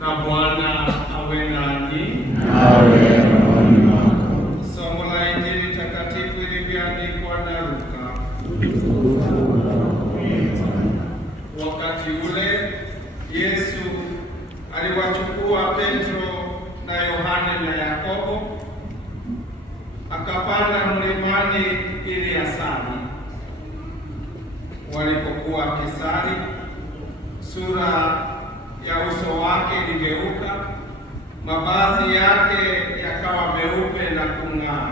Na Bwana awe nanyi. Nawe rohoni mwako. Somo la Injili takatifu ilivyoandikwa na Luka. Wakati ule Yesu aliwachukua Petro na Yohane na Yakobo, akapanda mlimani ili asali. Walipokuwa akisali, sura ya uso wake iligeuka, mavazi yake yakawa meupe na kung'aa.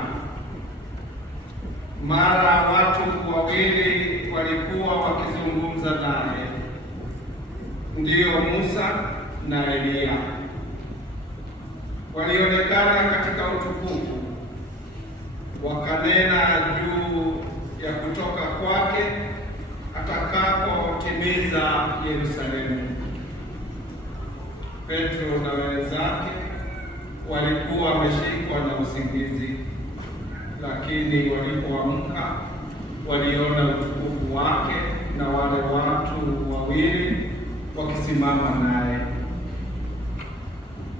Mara watu wawili walikuwa wakizungumza naye, ndiyo Musa na Eliya. Walionekana katika utukufu, wakanena juu ya kutoka kwake atakapotimiza Yerusalemu. Petro na wenzake walikuwa wameshikwa na usingizi, lakini walipoamka waliona utukufu wake na wale watu wawili wakisimama naye.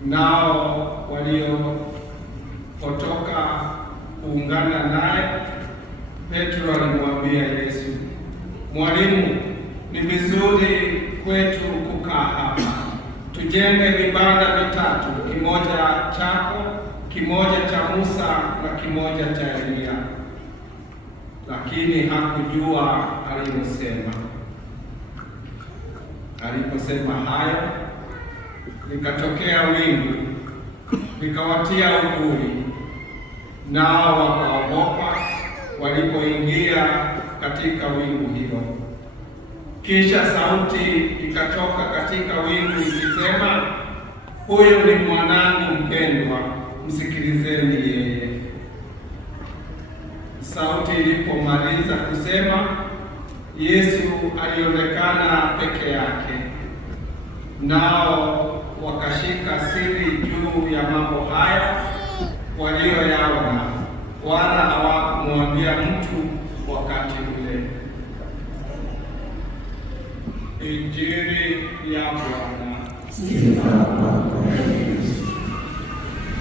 Nao waliopotoka kuungana naye, Petro alimwambia Yesu, Mwalimu, ni vizuri kwetu kukaa hapa. Tujenge vibanda vitatu, kimoja chako, kimoja cha Musa na kimoja cha Eliya. Lakini hakujua alilosema. Aliposema hayo, likatokea wingu likawatia uvuli, nao wakaogopa walipoingia katika wingu hilo. Kisha sauti ikatoka katika wingu ikisema, huyu ni mwanangu mpendwa, msikilizeni yeye. Sauti ilipomaliza kusema, Yesu alionekana peke yake, nao wakashika siri juu ya mambo haya waliyoyaona, wala hawakumwambia mtu wakati ule. Injili ya Bwana. Sifa kwako.